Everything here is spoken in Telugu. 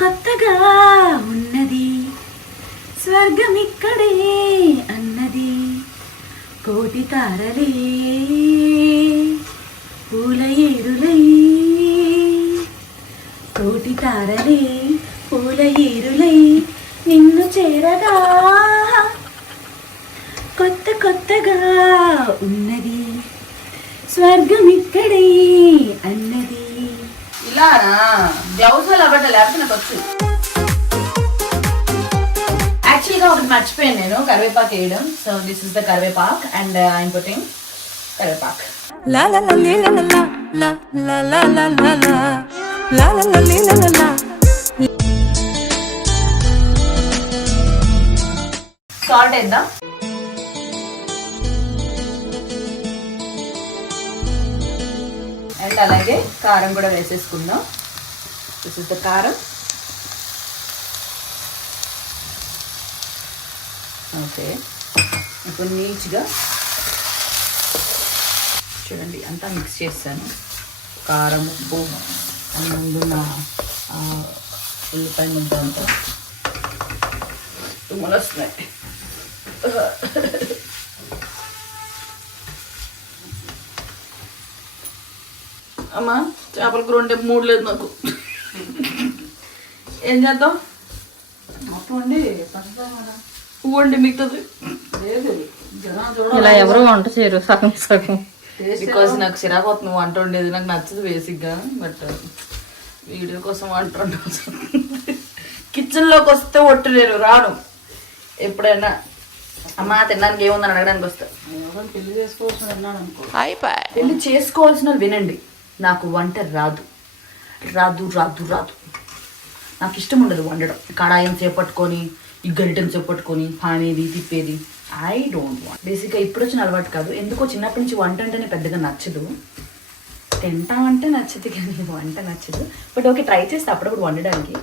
కొత్తగా ఉన్నది స్వర్గమిక్కడే అన్నది కోటి తారలే పూల ఏరులై కోటి తారలే పూల ఏరులై నిన్ను చేరగా కొత్త కొత్తగా ఉన్నది స్వర్గమిక్కడే అన్నది. ఇలానా గ్లౌజ్ వల్ల అవ్వట లేకపోతే నాకు వచ్చు. యాక్చువల్గా ఒకటి మర్చిపోయాను నేను కరివేపాకు వేయడం. So this is the karivepaku and I'm putting karivepaku. Salt వేద్దాం. అండ్ అలాగే కారం కూడా వేసేసుకుందాం. This is the karam. Okay, ఇప్పుడు నీట్గా చూడండి అంతా మిక్స్ చేస్తాను. కారం, ఉప్పు, ముందున్న ఉల్లిపాయ ముద్ద అంతా తుమ్మలు వస్తున్నాయి. అమ్మా చేపల కూర ఉంటే మూడు లేదు నాకు. ఏం చేద్దాం? పువ్వు వండి మిగతాది ఇలా ఎవరు వంట చేయరు సగం సగం. బికాజ్ నాకు చిరాకు అవుతుంది వంట వండేది. నాకు నచ్చదు బేసిక్గా. బట్ వీడియో కోసం వంట వండుకోవచ్చు. కిచెన్లోకి వస్తే ఒట్టు నేను రాను. ఎప్పుడైనా అమ్మ తినడానికి ఏముందని అడగడానికి వస్తా. పెళ్లి చేసుకోవాల్సిన అన్నాడు అనుకో. పెళ్లి చేసుకోవాల్సిన వినండి, నాకు వంట రాదు రాదు రాదు రాదు. నాకు ఇష్టం ఉండదు వండడం. కడాయం చేపట్టుకొని ఈ గరిటెని చేపట్టుకొని పానేది తిప్పేది ఐ డోంట్ వాంట్. బేసిక్గా ఇప్పుడు వచ్చిన అలవాటు కాదు. ఎందుకో చిన్నప్పటి నుంచి వంట అంటేనే పెద్దగా నచ్చదు. తింటామంటే నచ్చదు కానీ వంట నచ్చదు. బట్ ఓకే, ట్రై చేస్తే అప్పుడప్పుడు వండడానికి.